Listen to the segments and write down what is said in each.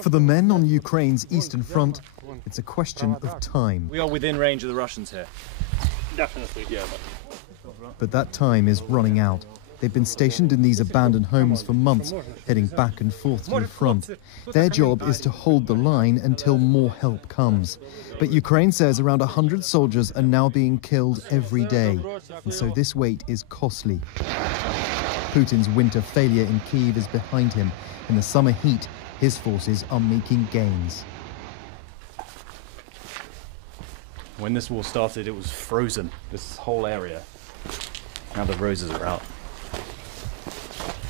For the men on Ukraine's eastern front, it's a question of time. We are within range of the Russians here. Definitely, yeah. But that time is running out. They've been stationed in these abandoned homes for months, heading back and forth to the front. Their job is to hold the line until more help comes. But Ukraine says around 100 soldiers are now being killed every day, and so this wait is costly. Putin's winter failure in Kyiv is behind him. In the summer heat, his forces are making gains. When this war started, it was frozen, this whole area. Now the roses are out.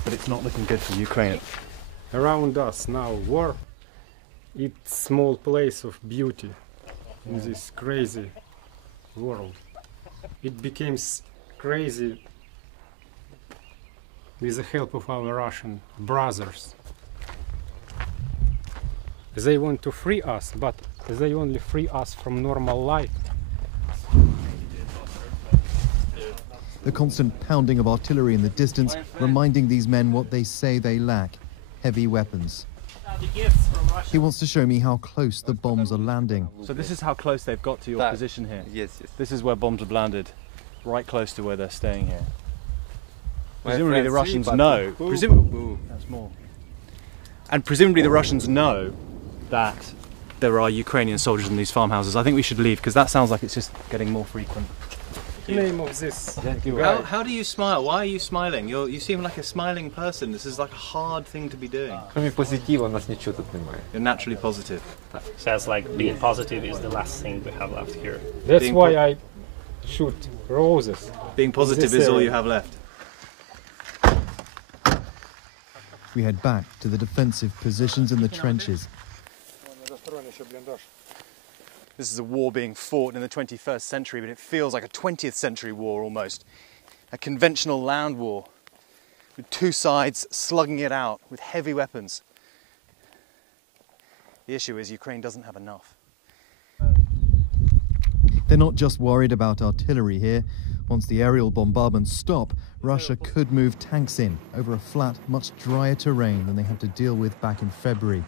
But it's not looking good for Ukraine. Around us now, war, it's small place of beauty in this crazy world. It becomes crazy with the help of our Russian brothers. They want to free us, but they only free us from normal life. The constant pounding of artillery in the distance, reminding these men what they say they lack: heavy weapons. He wants to show me how close the bombs are landing. So this is how close they've got to your position here? Yes, yes. This is where bombs have landed, right close to where they're staying here. Presumably the Russians know. That's more. And presumably the Russians know that there are Ukrainian soldiers in these farmhouses. I think we should leave, because that sounds like it's just getting more frequent. Name of this. How do you smile? Why are you smiling? You seem like a smiling person. This is like a hard thing to be doing. Кроме позитива, у нас нічого тут немає. You're naturally positive. Sounds like being positive is the last thing we have left here. That's why I shoot roses. Being positive is all you have left. We head back to the defensive positions in the trenches. This is a war being fought in the 21st century, but it feels like a 20th century war almost. A conventional land war, with two sides slugging it out with heavy weapons. The issue is Ukraine doesn't have enough. They're not just worried about artillery here. Once the aerial bombardments stop, Russia could move tanks in over a flat, much drier terrain than they had to deal with back in February.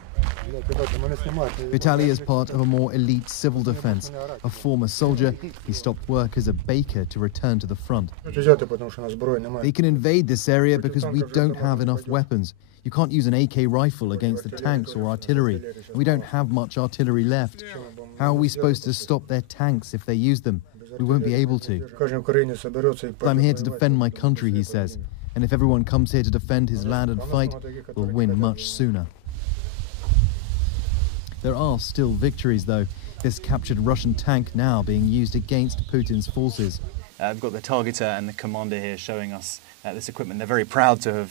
Vitaly is part of a more elite civil defense. A former soldier, he stopped work as a baker to return to the front. They can invade this area because we don't have enough weapons. You can't use an AK rifle against the tanks or artillery. We don't have much artillery left. How are we supposed to stop their tanks if they use them? We won't be able to. I'm here to defend my country, he says. And if everyone comes here to defend his land and fight, we'll win much sooner. There are still victories, though. This captured Russian tank now being used against Putin's forces. I've got the targeter and the commander here showing us this equipment. They're very proud to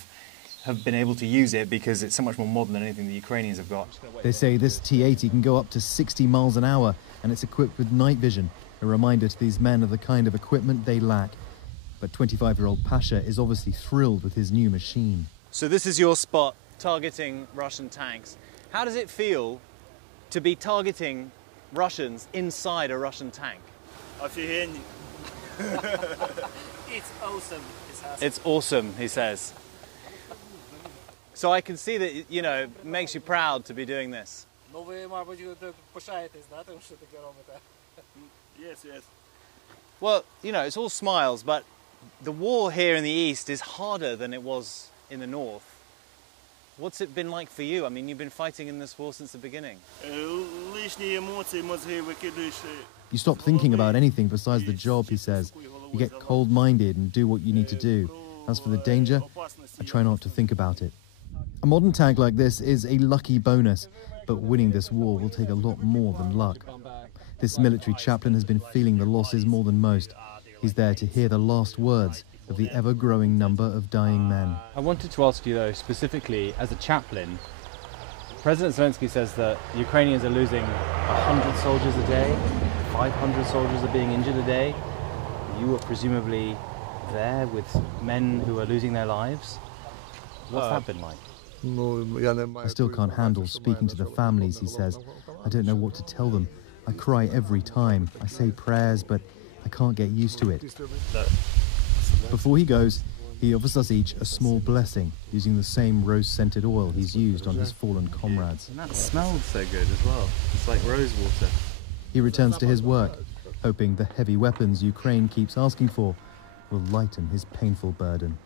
have been able to use it because it's so much more modern than anything the Ukrainians have got. They say this T-80 can go up to 60 miles an hour, and it's equipped with night vision, a reminder to these men of the kind of equipment they lack. But 25-year-old Pasha is obviously thrilled with his new machine. So this is your spot, targeting Russian tanks. How does it feel to be targeting Russians inside a Russian tank? It's awesome. It's awesome, he says. So I can see that, you know, it makes you proud to be doing this. Yes, yes. Well, you know, it's all smiles, but the war here in the east is harder than it was in the north. What's it been like for you? I mean, you've been fighting in this war since the beginning. You stop thinking about anything besides the job, he says. You get cold-minded and do what you need to do. As for the danger, I try not to think about it. A modern tank like this is a lucky bonus, but winning this war will take a lot more than luck. This military chaplain has been feeling the losses more than most. He's there to hear the last words of the ever-growing number of dying men. I wanted to ask you, though, specifically, as a chaplain, President Zelensky says that Ukrainians are losing 100 soldiers a day, 500 soldiers are being injured a day. You were presumably there with men who are losing their lives. What's that been like? I still can't handle speaking to the families, he says. I don't know what to tell them. I cry every time. I say prayers, but I can't get used to it. Before he goes, He offers us each a small blessing, using the same rose-scented oil he's used on his fallen comrades. And that smelled so good as well. It's like rose water. He returns to his work, hoping the heavy weapons Ukraine keeps asking for will lighten his painful burden.